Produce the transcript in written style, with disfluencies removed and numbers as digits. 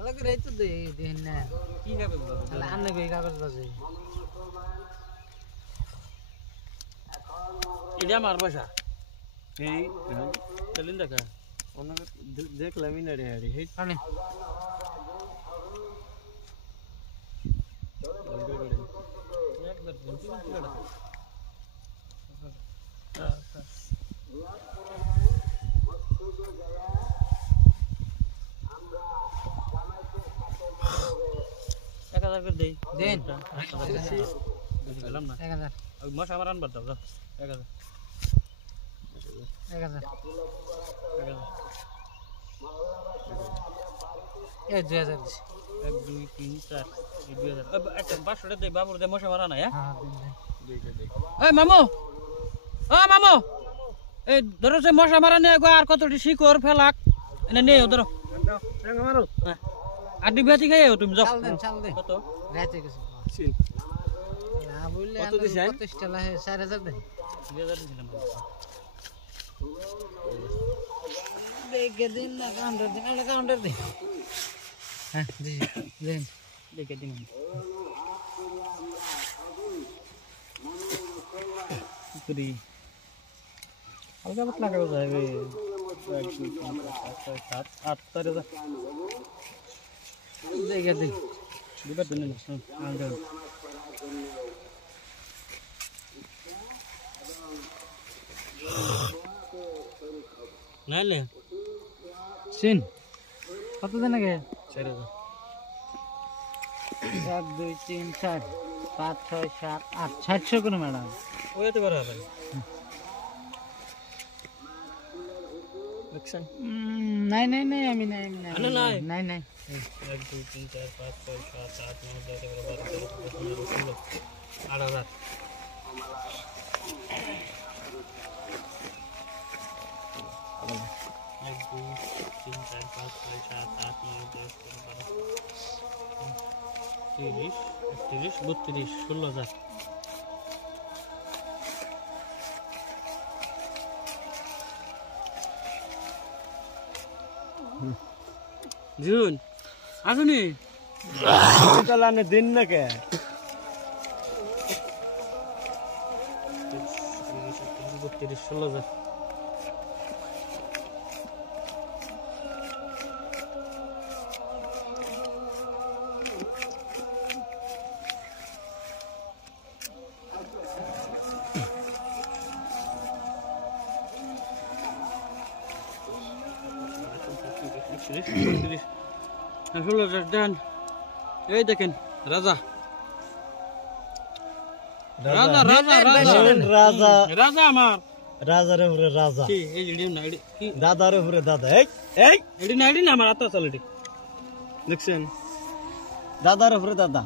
ভালো করে তো দেন না কি কাগজ বাজে তাহলে আনলে কই কাগজ বাজে এটা আমার বাসা এই চলেন দেখা অন্য দেখলামই না রে আরে হে আনে একবার বলতে বলতে এক হাজার করে দেই দেন গেলাম না 1000 ওই মশা আমার আনবার দাও 1000 1000 1000 এই 2000 দিছি 1 2 3 4 এই 2000 একটা 500 টাকা দে বাবুর দে মশা মারা না হ্যাঁ হ্যাঁ দেন এই মামু ও মামু এই ধরো সে মশা মারা নিয়ে গো আর কতটি শিকড় ফেলাক এনে নিয়ে ধরো মারো হ্যাঁ আর ডিবাতি খাইও তুমি যাও চাল দেন কত রাতে গেছে চিন না বললে কত দিছেন? 25 টাকা 4000 দেন 2000 দিলাম দেখে দিন না কাউন্টার দিন হ্যাঁ দেন দেখে দিন পুরি হালকা পাতলা কাগজ হবে 1 2 3 4 5 6 7 8 দেখে দিন দিবার দিন আনন্দ নাইলে সিন কত দেন আগে 4000 1 2 3 4 5 6 7 8 700 করে ম্যাডাম ওইতে বড় হবে দেখছেন নাই আমি নাই আরে নাই। নাই 1 2 3 4 5 6 7 8 9 10 11 12 13 14 15 16 8000 1 2 3 4 5 6 7 8 9 10 11 12 30 31 32 16000 জুন আসুনি চালানে দিন না কে 32 16000 16,000 ডান এই দেখেন রাজা রাজা রাজা রাজা রাজা আমার রাজারে উপরে রাজা কি এই যে না কি দাদারে উপরে দাদা এই এডি না আমার আত্মা চলে দেখছেন দাদার উপরে দাদা